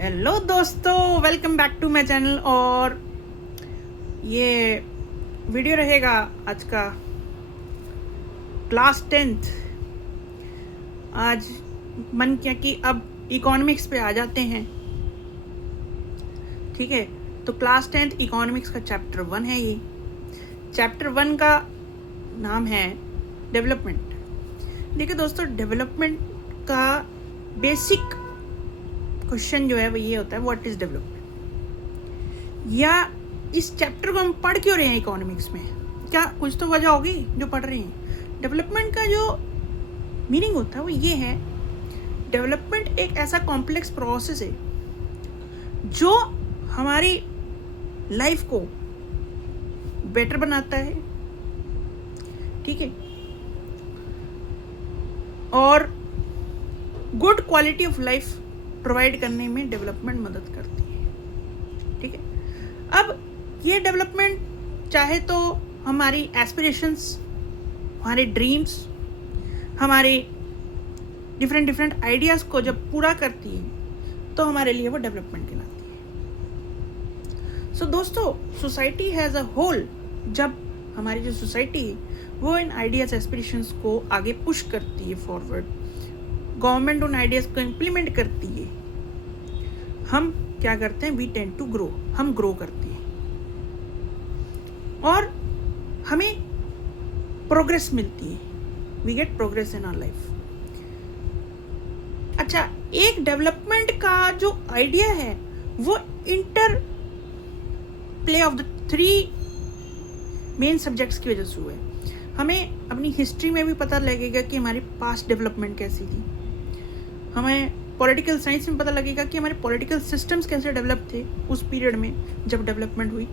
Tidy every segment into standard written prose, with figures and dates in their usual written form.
Hello दोस्तों, welcome back to my channel. और ये वीडियो रहेगा आज का क्लास 10th। आज मन किया कि अब इकोनॉमिक्स पे आ जाते हैं। ठीक है, तो क्लास 10th इकोनॉमिक्स का चैप्टर 1 है। ये चैप्टर 1 का नाम है डेवलपमेंट। देखिए दोस्तों, डेवलपमेंट का बेसिक क्वेश्चन जो है वो ये होता है, व्हाट इज डेवलपमेंट। या इस चैप्टर को हम पढ़ क्यों रहे हैं इकोनॉमिक्स में, क्या कुछ तो वजह होगी जो पढ़ रहे हैं। डेवलपमेंट का जो मीनिंग होता है वो ये है, डेवलपमेंट एक ऐसा कॉम्प्लेक्स प्रोसेस है जो हमारी लाइफ को बेटर बनाता है। ठीक है, और good quality of life provide करने में डेवलपमेंट मदद करती है। ठीक है, अब ये डेवलपमेंट चाहे तो हमारी एस्पिरेशंस, हमारे ड्रीम्स, हमारे डिफरेंट आइडियाज़ को जब पूरा करती है तो हमारे लिए वो डेवलपमेंट कहलाती है। सो दोस्तों, सोसाइटी हैज़ अ होल, जब हमारी जो सोसाइटी है वो इन आइडियाज़ एस्पिरेशंस को आगे पुश करती है फॉरवर्ड, गवर्नमेंट उन आइडियाज़ को इम्प्लीमेंट करती है, हम क्या करते हैं, वी टेंड टू ग्रो, हम ग्रो करते हैं और हमें प्रोग्रेस मिलती है, we get progress in our life. अच्छा, एक डेवलपमेंट का जो आइडिया है वो interplay of the 3 main subjects की वजह से हुआ है। हमें अपनी हिस्ट्री में भी पता लगेगा कि हमारी पास्ट डेवलपमेंट कैसी थी, हमें पॉलिटिकल साइंस में पता लगेगा कि हमारे पॉलिटिकल सिस्टम्स कैसे डेवलप थे उस पीरियड में जब डेवलपमेंट हुई।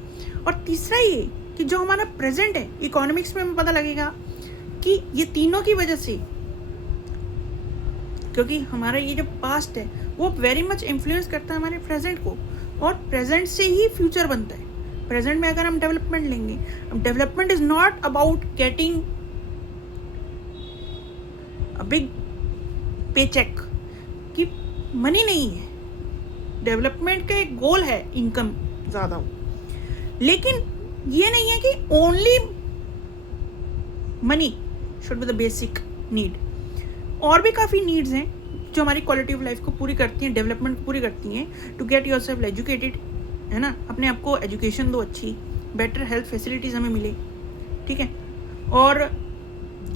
और तीसरा ये कि जो हमारा प्रेजेंट है, इकोनॉमिक्स में हमें पता लगेगा कि ये तीनों की वजह से, क्योंकि हमारा ये जो पास्ट है वो वेरी मच इन्फ्लुएंस करता है हमारे प्रेजेंट को, और प्रेजेंट से ही फ्यूचर बनता है। प्रेजेंट में अगर हम डेवलपमेंट लेंगे, development is not about getting a big पे चेक, कि मनी नहीं है। डेवलपमेंट का एक गोल है इनकम ज़्यादा हो, लेकिन ये नहीं है कि only money should be the basic need. और भी काफ़ी नीड्स हैं जो हमारी क्वालिटी ऑफ लाइफ को पूरी करती हैं, डेवलपमेंट को पूरी करती हैं। To get yourself educated, है ना, अपने आप को एजुकेशन दो अच्छी, बेटर हेल्थ फैसिलिटीज़ हमें मिले। ठीक है, और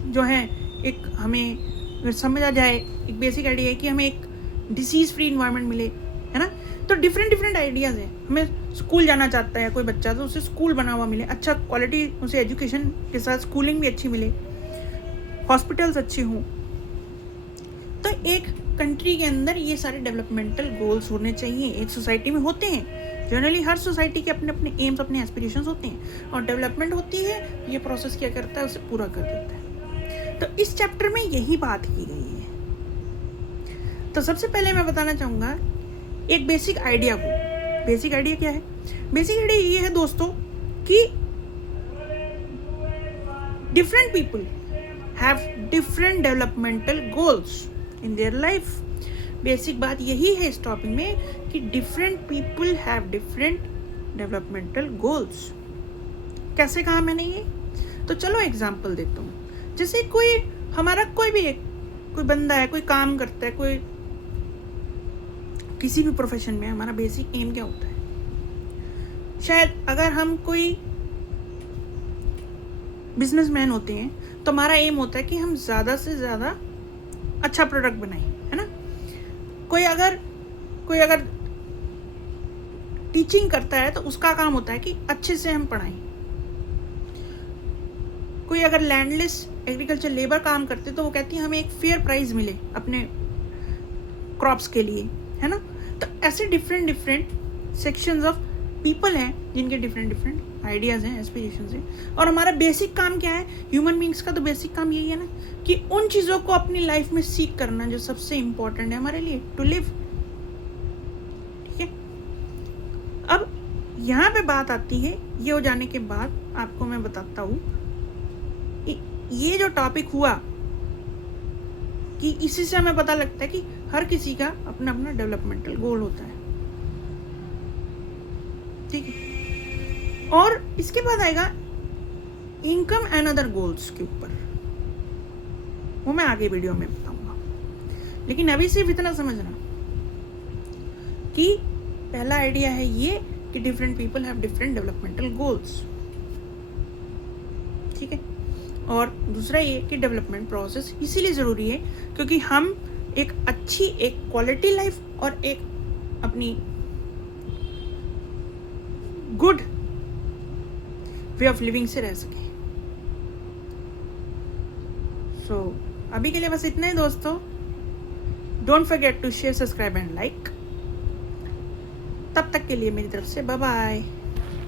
जो है एक हमें समझ आ जाए, एक बेसिक आइडिया है कि हमें एक डिसीज़ फ्री इन्वायरमेंट मिले, है ना। तो डिफरेंट आइडियाज़ हैं। हमें स्कूल जाना चाहता है कोई बच्चा, तो उसे स्कूल बना हुआ मिले, अच्छा क्वालिटी उसे एजुकेशन के साथ स्कूलिंग भी अच्छी मिले, हॉस्पिटल्स अच्छे हों। तो एक कंट्री के अंदर ये सारे डेवलपमेंटल गोल्स होने चाहिए, एक सोसाइटी में होते हैं। जनरली हर सोसाइटी के अपने अपने एम्स, अपने एस्पिरेशंस होते हैं, और डेवलपमेंट होती है, ये प्रोसेस क्या करता है, उसे पूरा कर देता है। तो इस चैप्टर में यही बात की गई है। तो सबसे पहले मैं बताना चाहूँगा एक बेसिक आइडिया को। बेसिक आइडिया क्या है? बेसिक आइडिया ये है दोस्तों कि different people have different developmental goals in their life. Basic बात यही है इस टॉपिक में कि different people have different developmental goals. कैसे कहा मैंने ये? तो चलो एग्जांपल देता हूँ। जैसे कोई हमारा कोई बंदा है, कोई काम करता है, कोई किसी भी प्रोफेशन में, हमारा बेसिक एम क्या होता है? शायद अगर हम कोई बिजनेसमैन होते हैं तो हमारा एम होता है कि हम ज़्यादा से ज़्यादा अच्छा प्रोडक्ट बनाएं, है ना। कोई अगर टीचिंग करता है तो उसका काम होता है कि अच्छे से हम पढ़ाएं। कोई अगर लैंडलेस एग्रीकल्चर लेबर काम करते तो वो कहती है हमें एक फेयर प्राइस मिले अपने क्रॉप्स के लिए, है ना। तो ऐसे डिफरेंट सेक्शंस ऑफ पीपल हैं जिनके डिफरेंट आइडियाज़ हैं, एस्पिरेशंस हैं। और हमारा बेसिक काम क्या है? ह्यूमन बींग्स का तो बेसिक काम यही है ना कि उन चीज़ों को अपनी लाइफ में सीख करना जो सबसे इम्पोर्टेंट है हमारे लिए, टू लिव। ठीक है, अब यहाँ पे बात आती है, ये हो जाने के बाद आपको मैं बताता हूँ ये जो टॉपिक हुआ कि इसी से हमें पता लगता है कि हर किसी का अपना अपना डेवलपमेंटल गोल होता है। ठीक है। और इसके बाद आएगा इनकम एंड अदर गोल्स के ऊपर, वो मैं आगे वीडियो में बताऊंगा, लेकिन अभी सिर्फ इतना समझना कि पहला आइडिया है ये कि different people have different developmental goals, ठीक है। और दूसरा ये कि डेवलपमेंट प्रोसेस इसीलिए ज़रूरी है क्योंकि हम एक अच्छी एक क्वालिटी लाइफ और एक अपनी गुड वे ऑफ लिविंग से रह सकें। सो अभी के लिए बस इतना ही दोस्तों। Don't forget to share, subscribe and like. तब तक के लिए मेरी तरफ से बाय बाय।